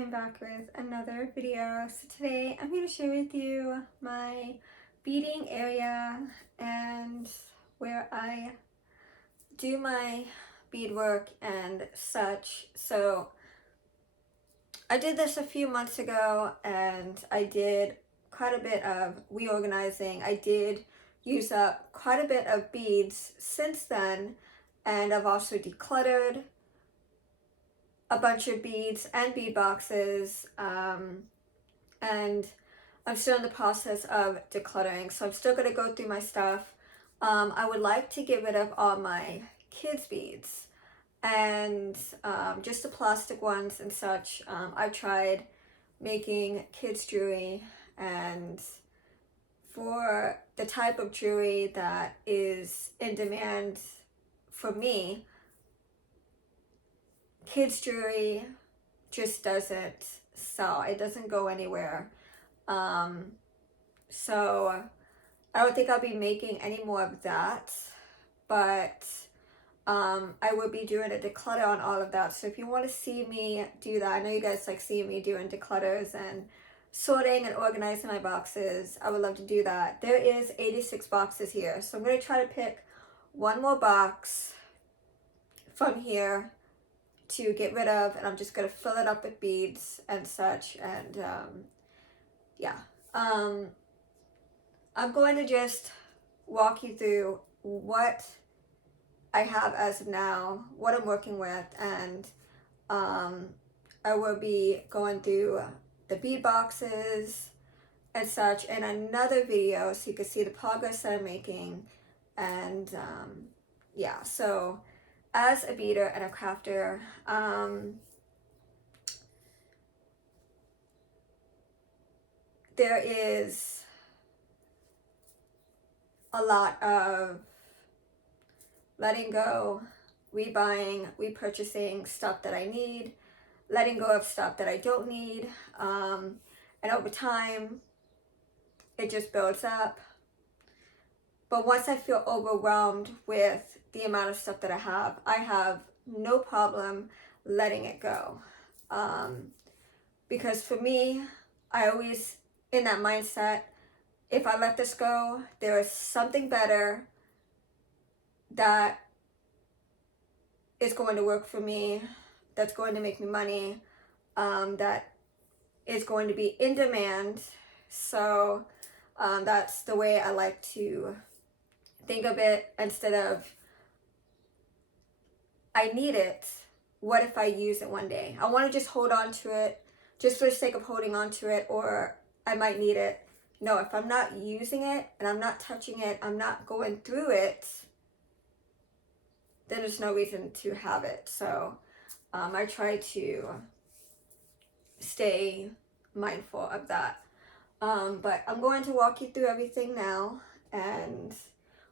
I'm back with another video. So today I'm going to share with you my beading area and where I do my beadwork and such. So I did this a few months ago and I did quite a bit of reorganizing. I did use up quite a bit of beads since then, and I've also decluttered a bunch of beads and bead boxes, and I'm still in the process of decluttering, so I'm still going to go through my stuff. I would like to get rid of all my kids beads and just the plastic ones and such. I've tried making kids jewelry, and for the type of jewelry that is in demand for me, kids jewelry just doesn't sell. It doesn't go anywhere. So I don't think I'll be making any more of that, but I will be doing a declutter on all of that. So if you want to see me do that, I know you guys like seeing me doing declutters and sorting and organizing my boxes. I would love to do that. There is 86 boxes here, so I'm going to try to pick one more box from here to get rid of, and I'm just going to fill it up with beads and such. And yeah, I'm going to just walk you through what I have as of now, what I'm working with, and I will be going through the bead boxes and such in another video so you can see the progress that I'm making. And yeah, so as a beader and a crafter, there is a lot of letting go, rebuying, repurchasing stuff that I need, letting go of stuff that I don't need, and over time it just builds up. But once I feel overwhelmed with the amount of stuff that I have no problem letting it go, because for me, I always in that mindset, if I let this go, there is something better that is going to work for me, that's going to make me money, that is going to be in demand. So that's the way I like to think of it. Instead of I need it, what if I use it one day? I want to just hold on to it just for the sake of holding on to it, or I might need it. No, if I'm not using it and I'm not touching it, I'm not going through it, then there's no reason to have it. So I try to stay mindful of that. But I'm going to walk you through everything now, and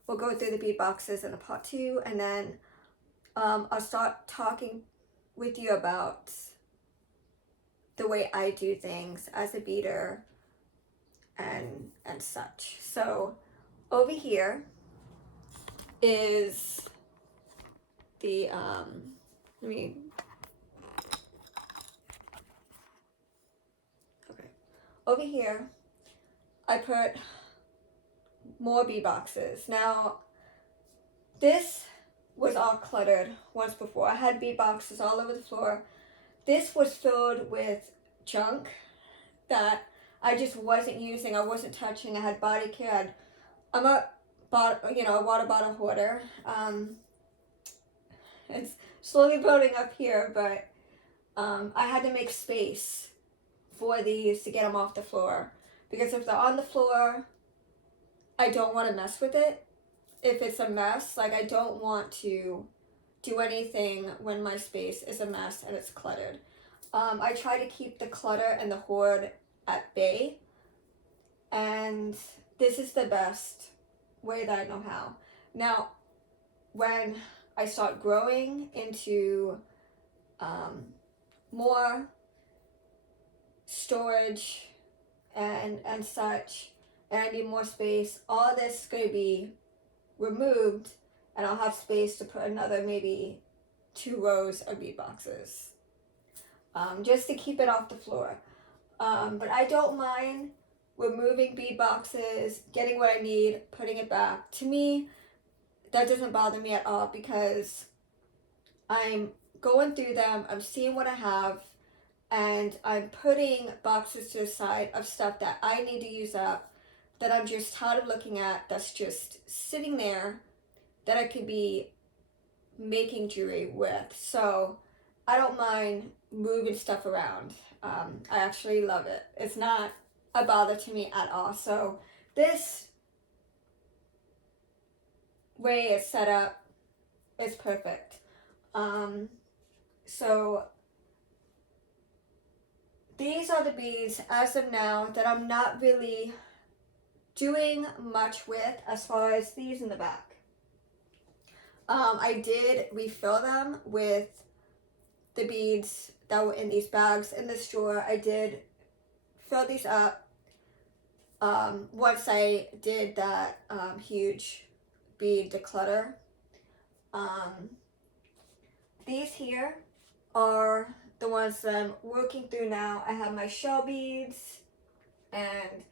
we'll go through the bead boxes in a part 2, and then I'll start talking with you about the way I do things as a beader and such. So over here is the okay. Over here I put more bead boxes. Now this was all cluttered once before. I had bead boxes all over the floor. This was filled with junk that I just wasn't using, I wasn't touching. I had body care. I'm a water bottle hoarder. It's slowly building up here, but I had to make space for these to get them off the floor, because if they're on the floor, I don't want to mess with it. If it's a mess, like I don't want to do anything when my space is a mess and it's cluttered. I try to keep the clutter and the hoard at bay, and this is the best way that I know how. Now, when I start growing into more storage and such, and I need more space, all this is going to be removed, and I'll have space to put another maybe 2 rows of bead boxes. just to keep it off the floor. But I don't mind removing bead boxes, getting what I need, putting it back. To me, that doesn't bother me at all because I'm going through them, I'm seeing what I have, and I'm putting boxes to the side of stuff that I need to use up, that I'm just tired of looking at, that's just sitting there, that I could be making jewelry with. So I don't mind moving stuff around. I actually love it. It's not a bother to me at all. So this way it's set up is perfect. So these are the beads as of now that I'm not really doing much with, as far as these in the back. I did refill them with the beads that were in these bags in this drawer. I did fill these up once I did that huge bead declutter. These here are the ones that I'm working through now. I have my shell beads, and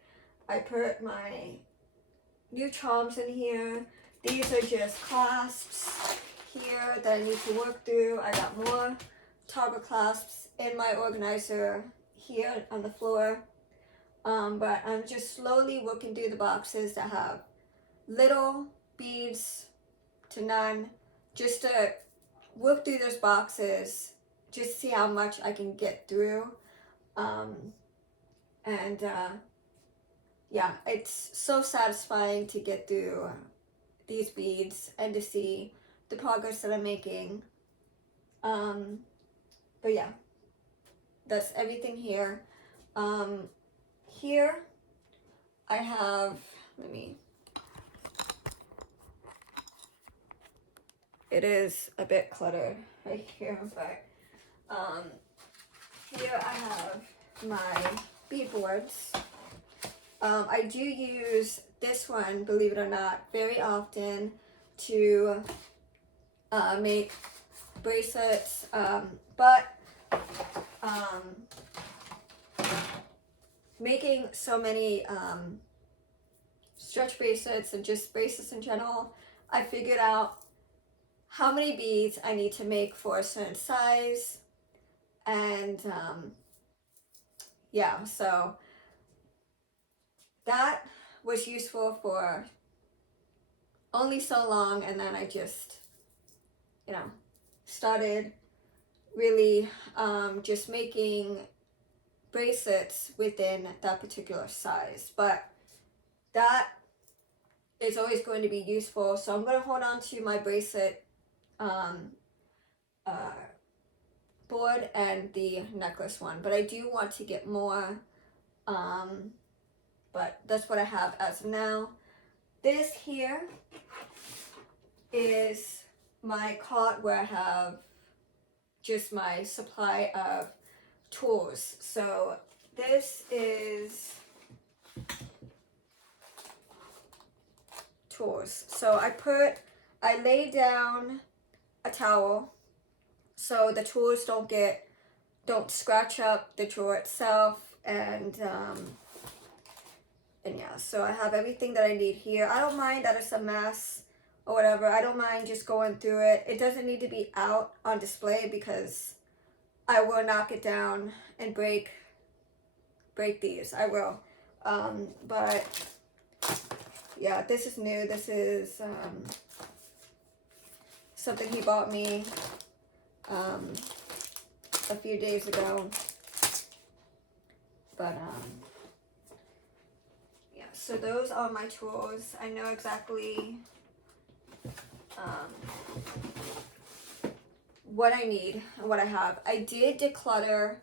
I put my new charms in here. These are just clasps here that I need to work through. I got more toggle clasps in my organizer here on the floor. But I'm just slowly working through the boxes that have little beads to none, just to work through those boxes, just see how much I can get through. Yeah, it's so satisfying to get through these beads and to see the progress that I'm making. But yeah, that's everything here. Here I have, it is a bit cluttered right here, but here I have my bead boards. I do use this one, believe it or not, very often to make bracelets, but making so many stretch bracelets and just bracelets in general, I figured out how many beads I need to make for a certain size, and yeah, so that was useful for only so long, and then I just, started really just making bracelets within that particular size. But that is always going to be useful, so I'm going to hold on to my bracelet board and the necklace one, but I do want to get more, but that's what I have as of now. This here is my cart where I have just my supply of tools. So this is tools. So I lay down a towel so the tools don't scratch up the drawer itself, and yeah, so I have everything that I need here. I don't mind that it's a mess or whatever. I don't mind just going through it. It doesn't need to be out on display because I will knock it down and break these. I will. But yeah, this is new. This is something he bought me a few days ago. But yeah, so those are my tools. I know exactly what I need and what I have. I did declutter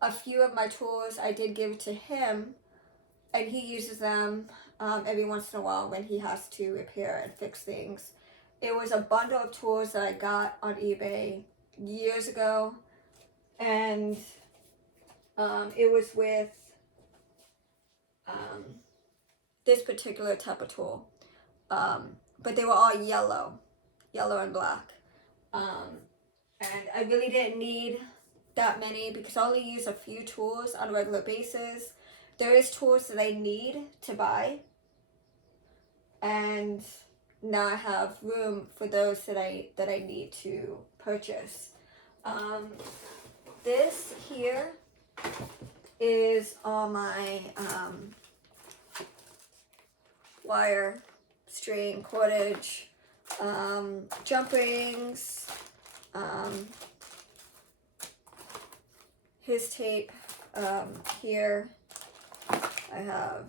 a few of my tools. I did give to him, and he uses them every once in a while when he has to repair and fix things. It was a bundle of tools that I got on eBay years ago, and it was with this particular type of tool, but they were all yellow and black, and I really didn't need that many because I only use a few tools on a regular basis. There is tools that I need to buy, and now I have room for those that I need to purchase. This here is all my wire, string, cordage, jump rings, his tape. Here I have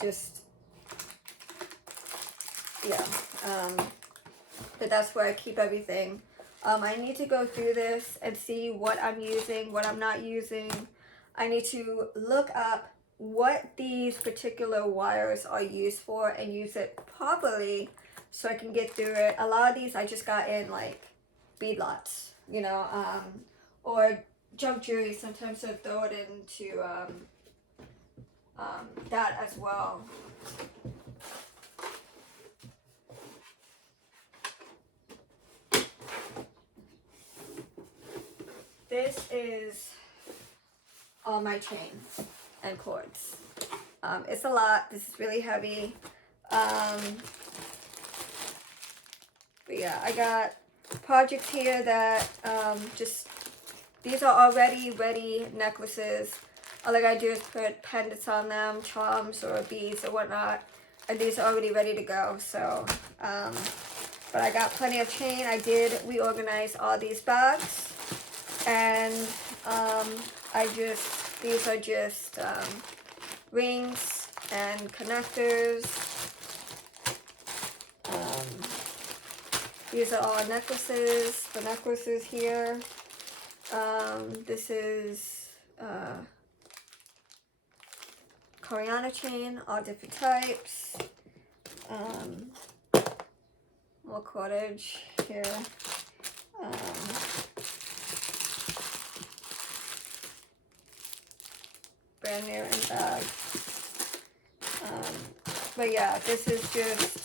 just, yeah, but that's where I keep everything. I need to go through this and see what I'm using, what I'm not using. I need to look up what these particular wires are used for and use it properly so I can get through it. A lot of these I just got in like bead lots, you know, or junk jewelry. Sometimes I throw it into that as well. This is all my chains and cords. It's a lot. This is really heavy. But yeah, I got projects here that just, these are already ready necklaces. All I gotta do is put pendants on them, charms or beads or whatnot, and these are already ready to go. So, but I got plenty of chain. I did reorganize all these bags, and these are just rings and connectors. These are all necklaces. The necklaces here. This is Coriana chain, all different types. More cordage here. Brand new in bag. But yeah, this is just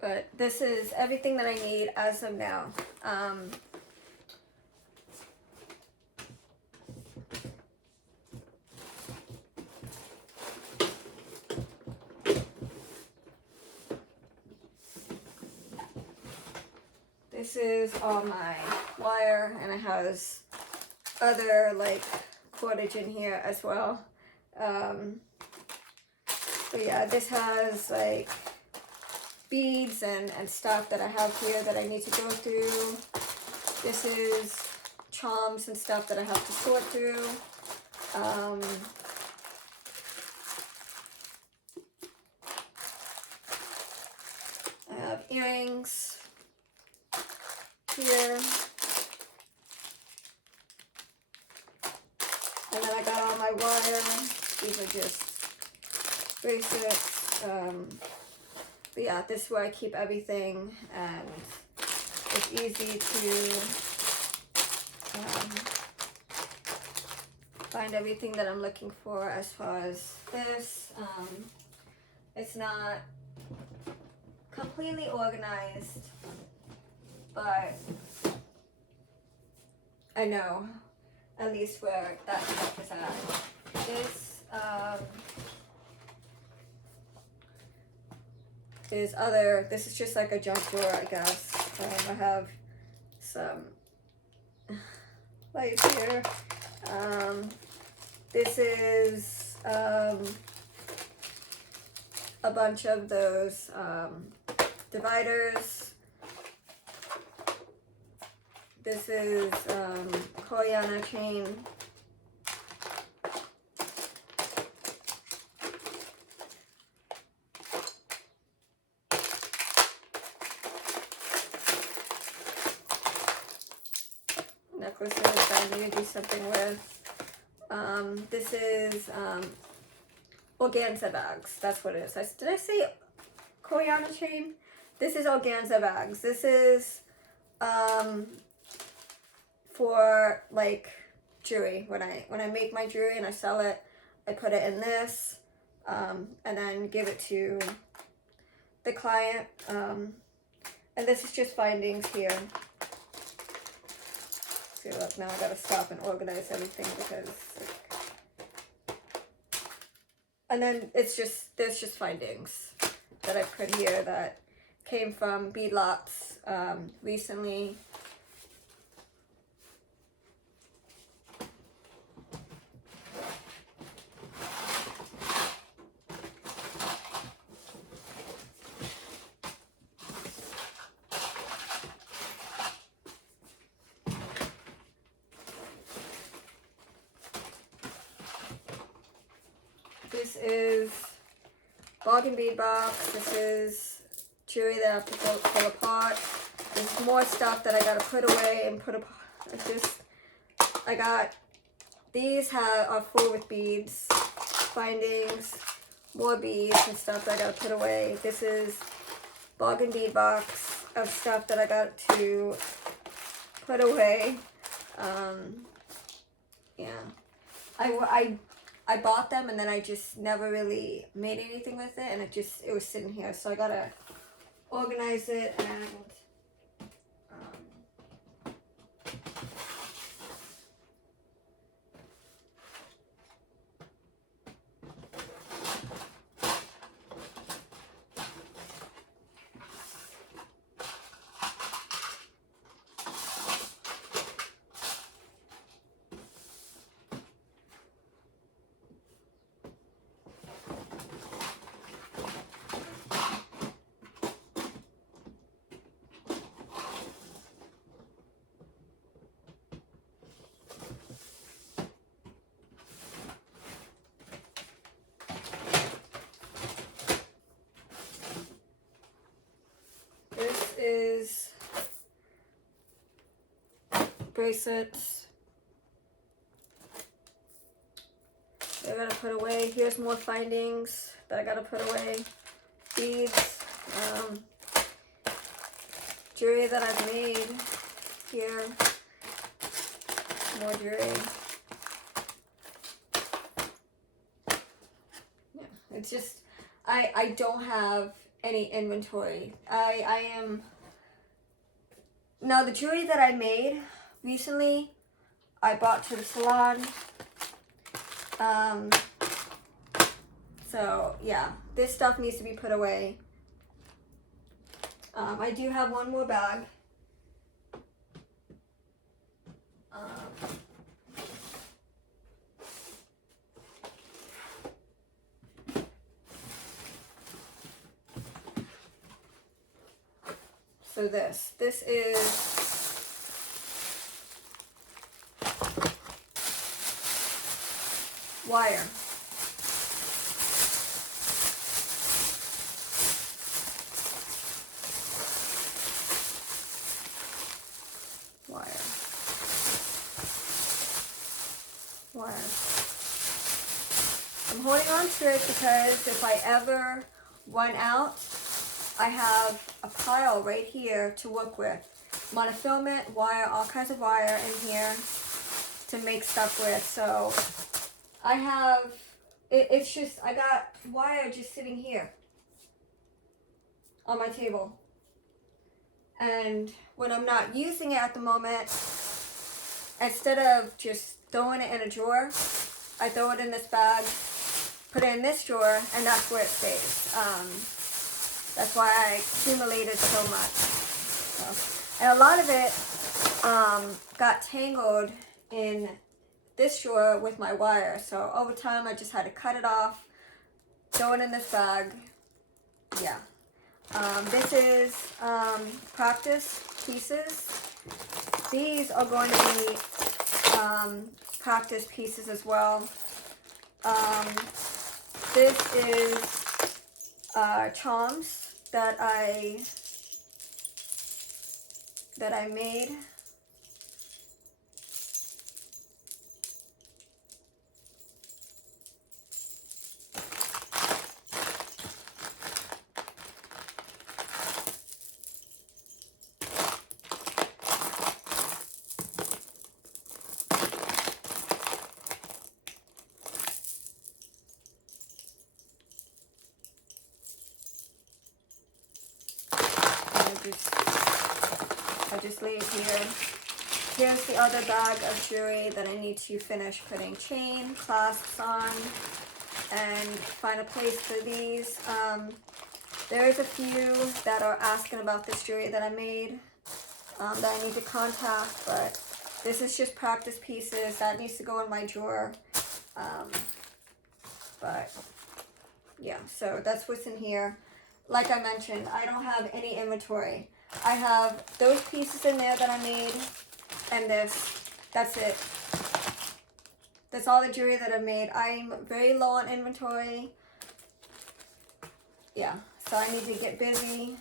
but this is everything that I need as of now. This is all my wire, and it has other like cordage in here as well. But yeah, this has like beads and stuff that I have here that I need to go through. This is charms and stuff that I have to sort through. I have earrings here. And then I got all my wire. These are just bracelets. But yeah, this is where I keep everything, and it's easy to find everything that I'm looking for as far as this. It's not completely organized, but I know at least where that stuff is at. This is just like a junk drawer, I guess. I have some lights here. This is a bunch of those dividers. This is Coriana chain. Necklaces that I need to do something with. This is organza bags. That's what it is. Did I say Koreana chain? This is organza bags. This is for like jewelry. When I make my jewelry and I sell it, I put it in this and then give it to the client. And this is just findings here. See, look, now I gotta stop and organize everything because and then there's just findings that I put here that came from Bead Lots recently. This is bargain bead box. This is jewelry that I have to pull apart. There's more stuff that I gotta put away and put apart. I got these are full with beads, findings, more beads and stuff that I gotta put away. This is bargain bead box of stuff that I got to put away. Yeah, I bought them and then I just never really made anything with it, and it was sitting here, so I gotta organize it and this is bracelets. I gotta put away. Here's more findings that I gotta put away. Beads, jewelry that I've made here. More jewelry. Yeah, it's just I don't have any inventory. I am now the jewelry that I made recently I bought to the salon. So yeah, this stuff needs to be put away. I do have one more bag. So this is wire. Wire. I'm holding on to it because if I ever run out, I have a pile right here to work with. Monofilament, wire, all kinds of wire in here to make stuff with. So I have, it's just, I got wire just sitting here on my table. And when I'm not using it at the moment, instead of just throwing it in a drawer, I throw it in this bag, put it in this drawer, and that's where it stays. That's why I accumulated so much. So, and a lot of it got tangled in this drawer with my wire. So over time, I just had to cut it off, throw it in this bag. Yeah. This is practice pieces. These are going to be practice pieces as well. This is charms that I made. sleeve here. Here's the other bag of jewelry that I need to finish putting chain, clasps on, and find a place for these. There's a few that are asking about this jewelry that I made that I need to contact, but this is just practice pieces. That needs to go in my drawer. But yeah, so that's what's in here. Like I mentioned, I don't have any inventory. I have those pieces in there that I made, and this. That's it. That's all the jewelry that I made. I'm very low on inventory. Yeah, so I need to get busy.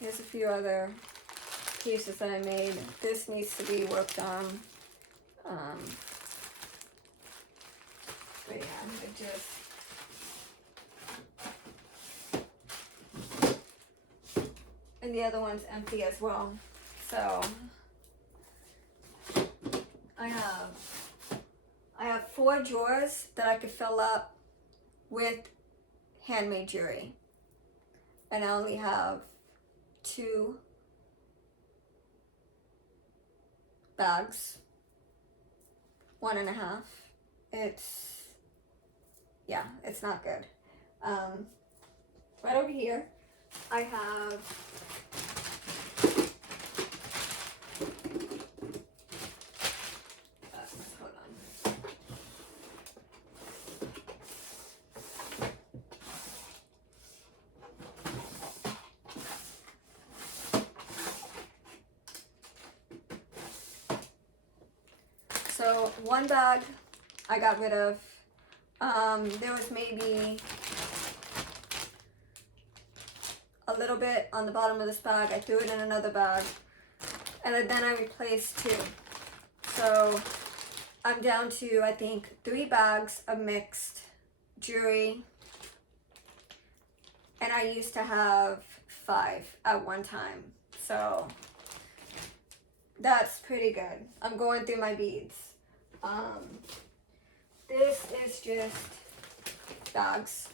Here's a few other pieces that I made. This needs to be worked on. But yeah, I'm gonna just... And the other one's empty as well. So I have 4 drawers that I could fill up with handmade jewelry. And I only have 2 bags, 1.5. It's not good. Right over here, I have hold on. So one bag I got rid of. There was maybe a little bit on the bottom of this bag. I threw it in another bag, and then I replaced 2. So I'm down to, I think, 3 bags of mixed jewelry, and I used to have 5 at one time. So that's pretty good. I'm going through my beads. This is just bags.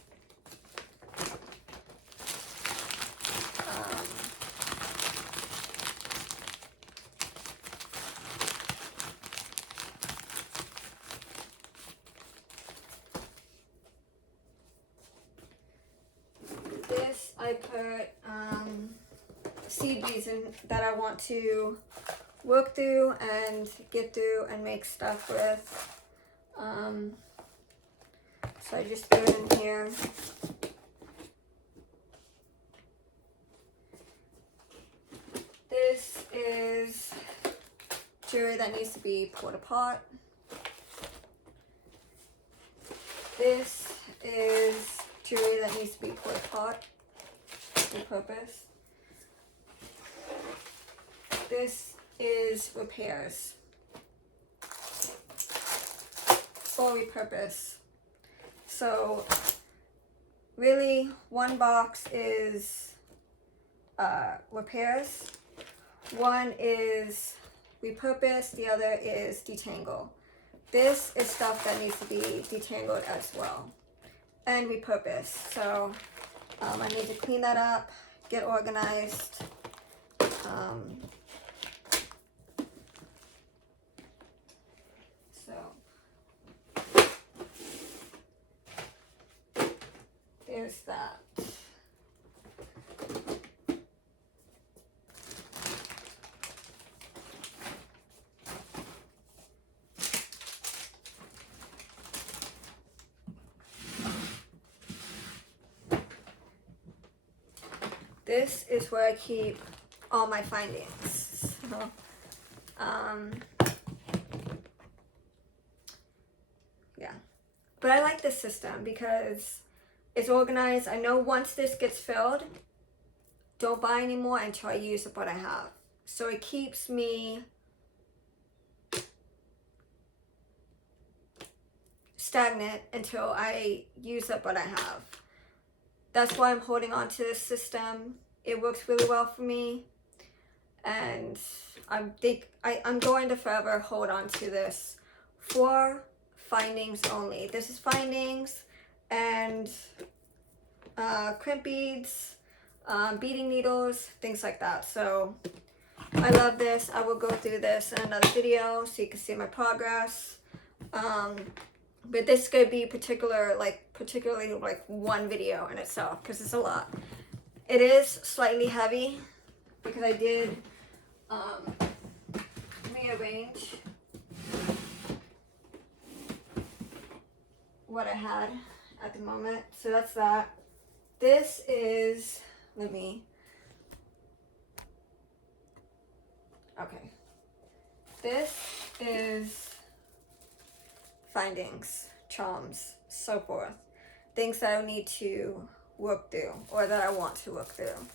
This I put seed beads in that I want to work through and get through and make stuff with. So I just threw it in here. This is jewelry that needs to be pulled apart. This is jewelry that needs to be pulled apart on purpose. This is repairs or repurpose. So really, one box is repairs, one is repurpose, the other is detangle. This is stuff that needs to be detangled as well and repurposed. So I need to clean that up, get organized. There's that. This is where I keep all my findings. So, yeah. But I like this system because it's organized. I know once this gets filled, don't buy anymore until I use up what I have. So it keeps me stagnant until I use up what I have. That's why I'm holding on to this system. It works really well for me. and I'm going to forever hold on to this for findings only. This is findings and crimp beads, beading needles, things like that. So I love this. I will go through this in another video so you can see my progress. But this could be particularly like one video in itself because it's a lot. It is slightly heavy because I did rearrange what I had at the moment. So that's that. This is, this is findings, charms, so forth. Things that I need to work through or that I want to work through.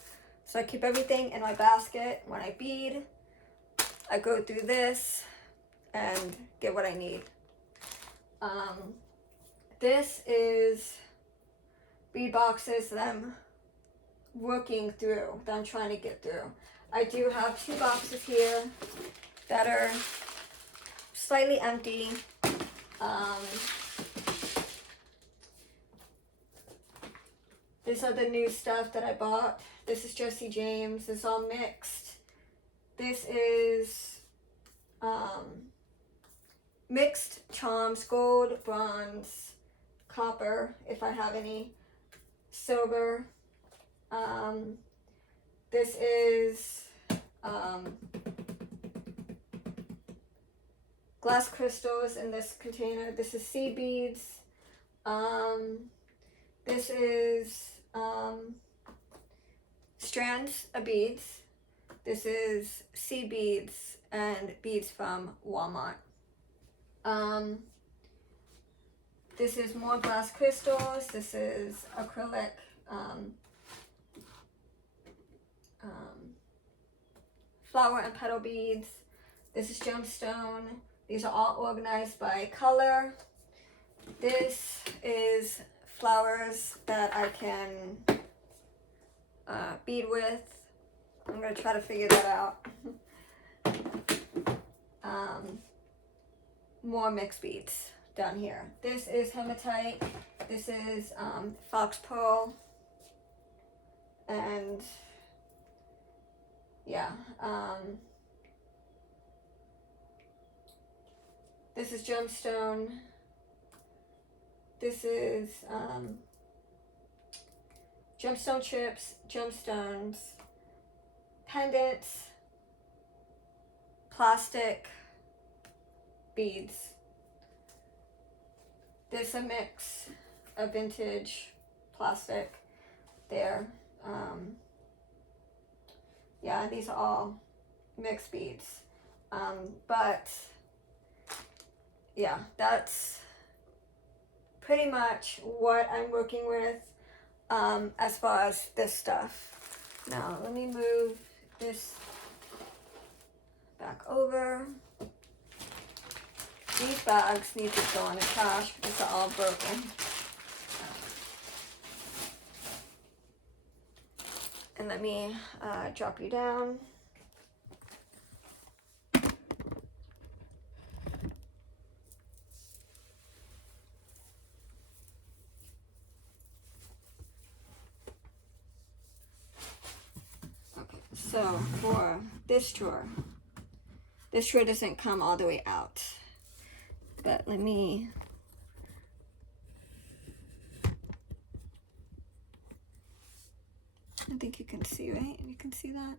So I keep everything in my basket. When I bead, I go through this and get what I need. This is bead boxes that I'm working through, that I'm trying to get through. I do have 2 boxes here that are slightly empty. These are the new stuff that I bought. This is Jesse James. It's all mixed. This is mixed charms, gold, bronze, copper, if I have any, silver. This is glass crystals in this container. This is sea beads. This is strands of beads. This is sea beads and beads from Walmart. This is more glass crystals. This is acrylic flower and petal beads. This is gemstone. These are all organized by color. This is flowers that I can bead with. I'm going to try to figure that out. More mixed beads down here. This is hematite. This is fox pearl. And yeah, this is gemstone. This is gemstone chips, gemstones, pendants, plastic, beads. There's a mix of vintage plastic there. Yeah, these are all mixed beads. But yeah, that's pretty much what I'm working with as far as this stuff. Now let me move this back over. These bags need to go in the trash because they're all broken. And let me drop you down. Okay, so for this drawer doesn't come all the way out. But let me, I think you can see, right? You can see that?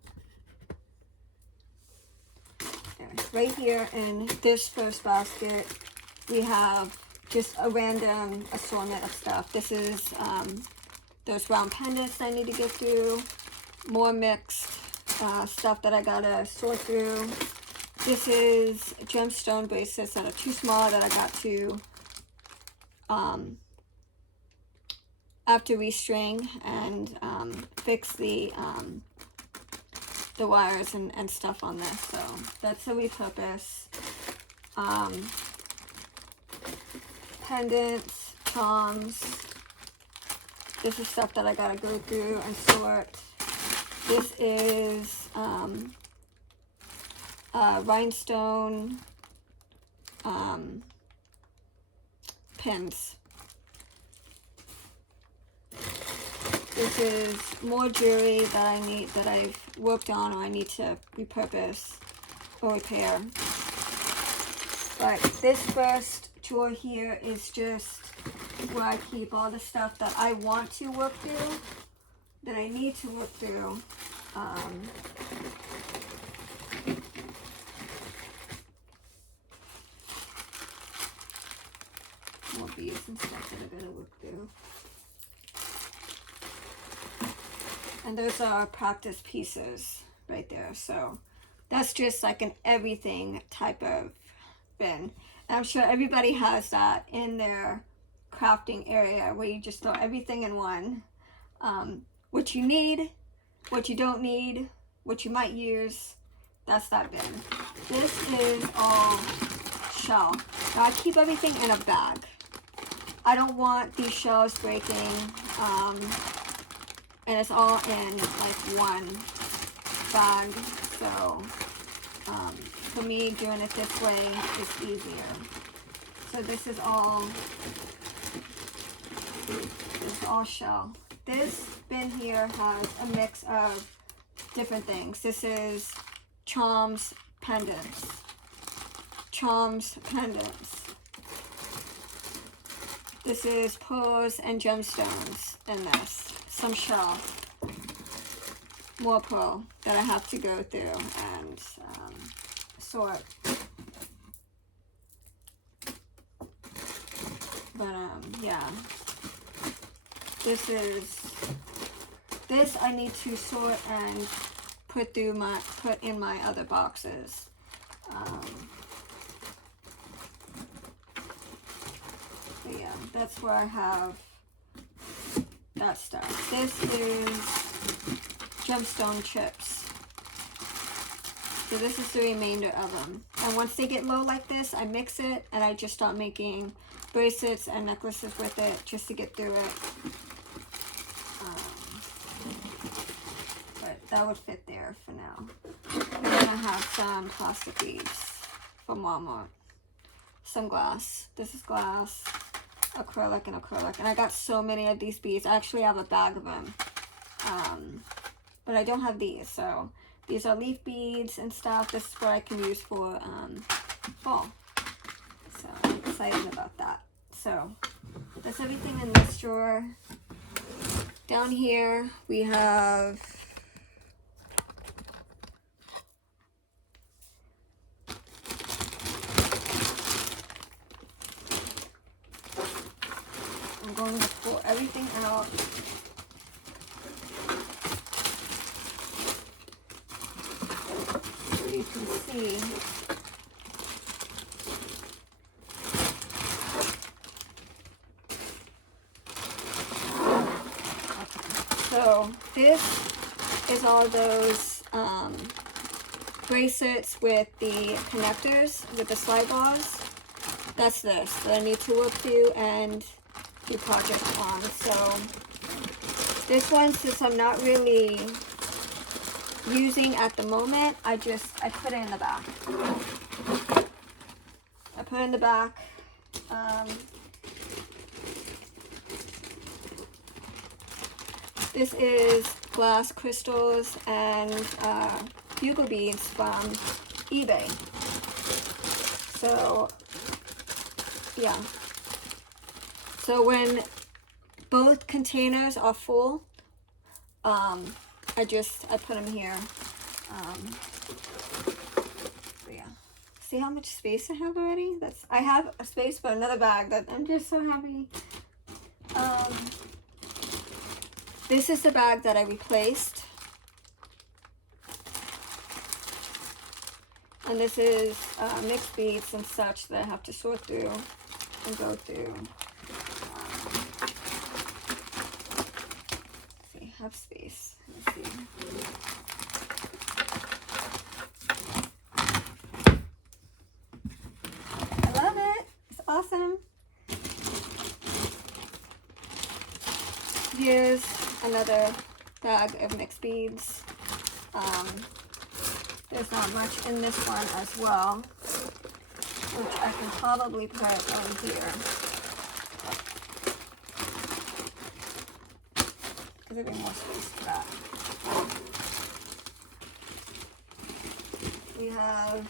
There, right here in this first basket, we have just a random assortment of stuff. This is those round pendants I need to get through, more mixed stuff that I gotta sort through. This is gemstone bracelets that are too small that I got to have to restring and fix the wires and stuff on this. So that's a repurpose. Pendants, charms. This is stuff that I gotta go through and sort. This is rhinestone pins. This is more jewelry that I've worked on or I need to repurpose or repair. But this first drawer here is just where I keep all the stuff that I want to work through, that I need to work through. More beads and stuff that I gotta work through. And those are practice pieces right there. So that's just like an everything type of bin. And I'm sure everybody has that in their crafting area where you just throw everything in one. What you need, what you don't need, what you might use, that's that bin. This is all shell. Now I keep everything in a bag. I don't want these shells breaking, and it's all in like one bag. So for me, doing it this way is easier. So this is all shell. This bin here has a mix of different things. This is charms pendants. This is pearls and gemstones in this. Some shell. More pearl that I have to go through and sort. But yeah. This I need to sort and put in my other boxes. But yeah, that's where I have that stuff. This is gemstone chips. So this is the remainder of them. And once they get low like this, I mix it and I just start making bracelets and necklaces with it just to get through it. But that would fit there for now. And then I have some plastic beads from Walmart. Some glass. This is glass. Acrylic and acrylic. And I got so many of these beads. I actually have a bag of them. But I don't have these. So these are leaf beads and stuff. This is what I can use for fall. So I'm excited about that. So that's everything in this drawer. Down here we have I'm going to pull everything out. So you can see. So this is all those bracelets with the connectors, with the slide bars. That's this that I need to work through and do projects on. So this one, since I'm not really using at the moment, I put it in the back. I put it in the back. This is glass crystals and bugle beads from eBay. So yeah. So when both containers are full, I put them here. So yeah. See how much space I have already? I have a space for another bag that I'm just so happy. This is the bag that I replaced. And this is mixed beads and such that I have to sort through and go through. Let's see, have space. Let's see. I love it. It's awesome. Here's another bag of mixed beads. There's not much in this one as well, which I can probably put right here. Because there'll be more space for that. We have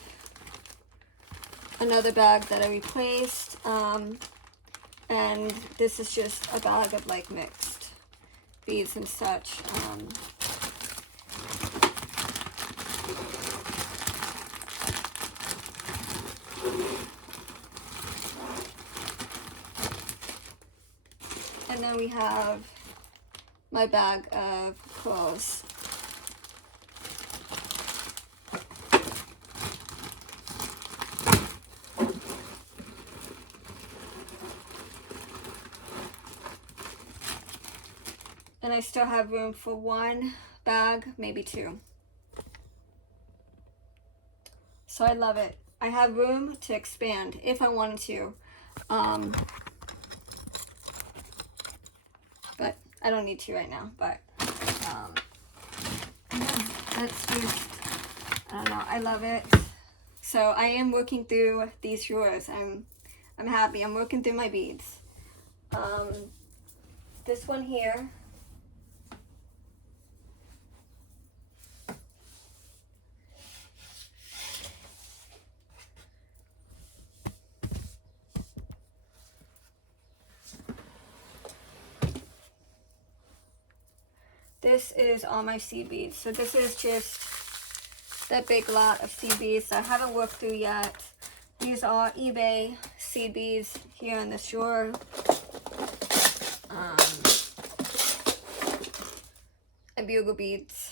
another bag that I replaced, and this is just a bag of like mixed beads and such. And then we have my bag of clothes. And I still have room for one bag, maybe two. So I love it. I have room to expand if I wanted to. But I don't need to right now. But yeah, that's just, I don't know, I love it. So I am working through these drawers. I'm happy. I'm working through my beads. This one here. This is all my seed beads. So this is just that big lot of seed beads I haven't worked through yet. These are eBay seed beads here in this drawer. And bugle beads.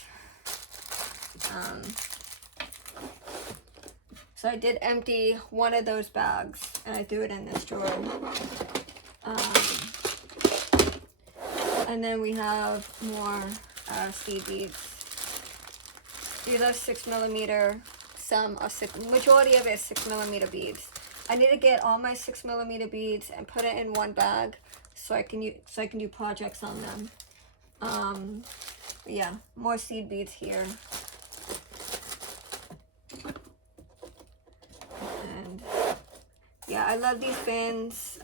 So I did empty one of those bags and I threw it in this drawer. And then we have more seed beads. These are 6mm. Some are majority of it is 6mm beads. I need to get all my 6mm beads and put it in one bag so I can do projects on them. Yeah, more seed beads here. And yeah, I love these bins.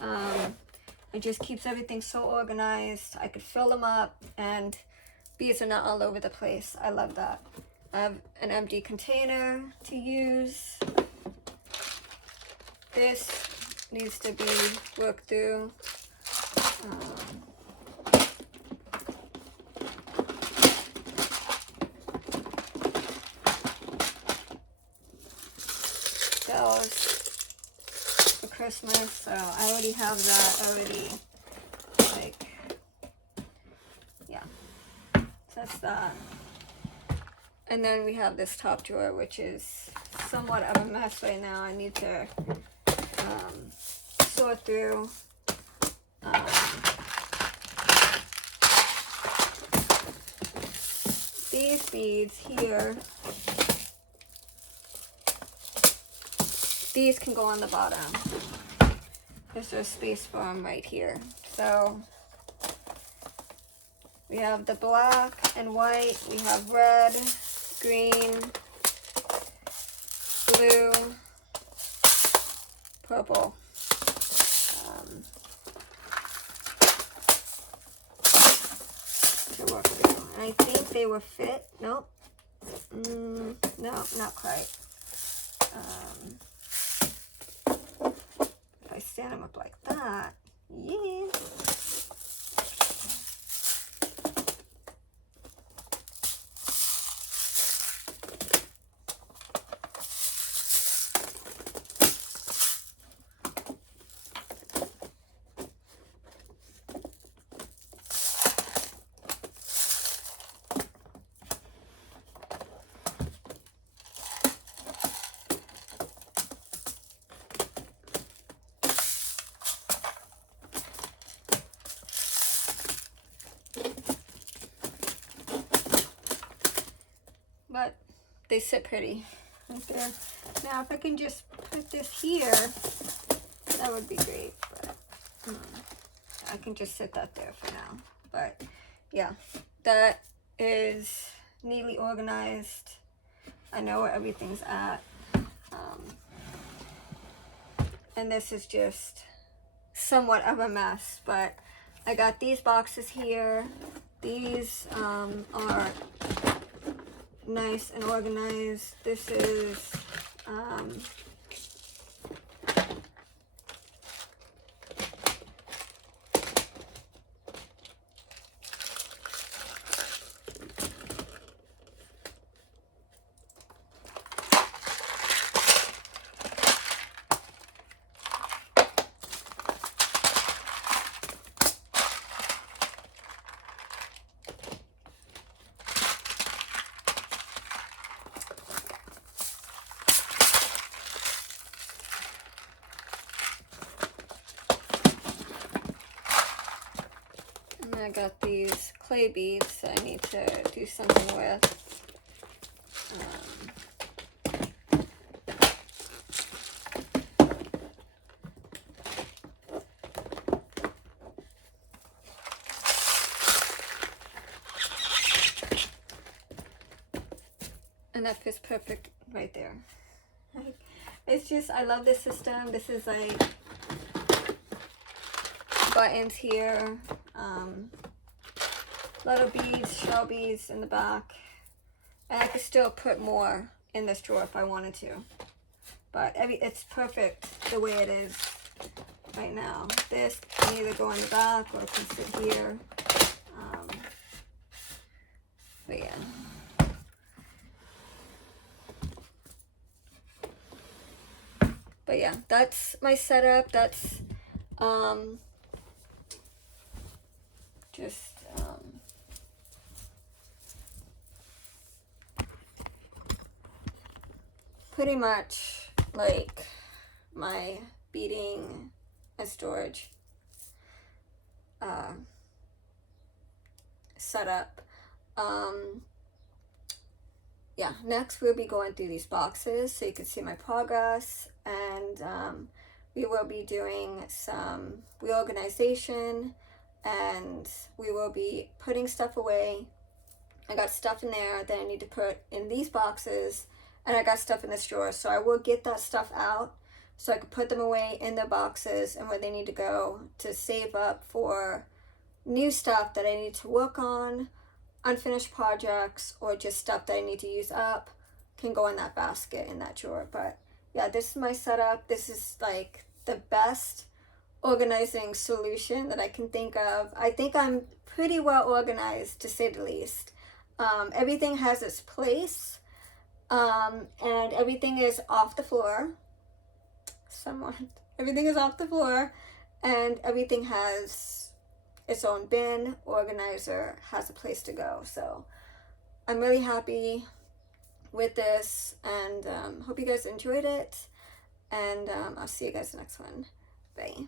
It just keeps everything so organized. I could fill them up and beads are not all over the place. I love that. I have an empty container to use. This needs to be worked through. That was for Christmas, so I already have that already. Like, yeah, so that's that. And then we have this top drawer, which is somewhat of a mess right now. I need to sort through. These beads here, these can go on the bottom. There's a space for them right here. So we have the black and white, we have red, green, blue, purple. To work through. And I think they were fit. Nope. No, not quite. If I stand them up like that, yeah. But they sit pretty right there. Now, if I can just put this here, that would be great. But I can just sit that there for now. But yeah, that is neatly organized. I know where everything's at. And this is just somewhat of a mess, but I got these boxes here. These are nice and organized. This is I got these clay beads that I need to do something with. And that fits perfect right there. It's just, I love this system. This is like buttons here. A lot of beads, shell beads in the back. And I could still put more in this drawer if I wanted to. But it's perfect the way it is right now. This can either go in the back or it can sit here. But yeah. But yeah, that's my setup. That's just pretty much like my beading and storage setup. Yeah, next we'll be going through these boxes so you can see my progress, and we will be doing some reorganization, and we will be putting stuff away. I got stuff in there that I need to put in these boxes, and I got stuff in this drawer, so I will get that stuff out so I can put them away in the boxes and where they need to go to save up for new stuff that I need to work on, unfinished projects, or just stuff that I need to use up can go in that basket in that drawer. But yeah, this is my setup. This is like the best organizing solution that I can think of. I think I'm pretty well organized, to say the least. Everything has its place, and everything is off the floor. Somewhat. Everything is off the floor, and everything has its own bin, organizer, has a place to go. So I'm really happy with this, and hope you guys enjoyed it, and I'll see you guys next one. Bye.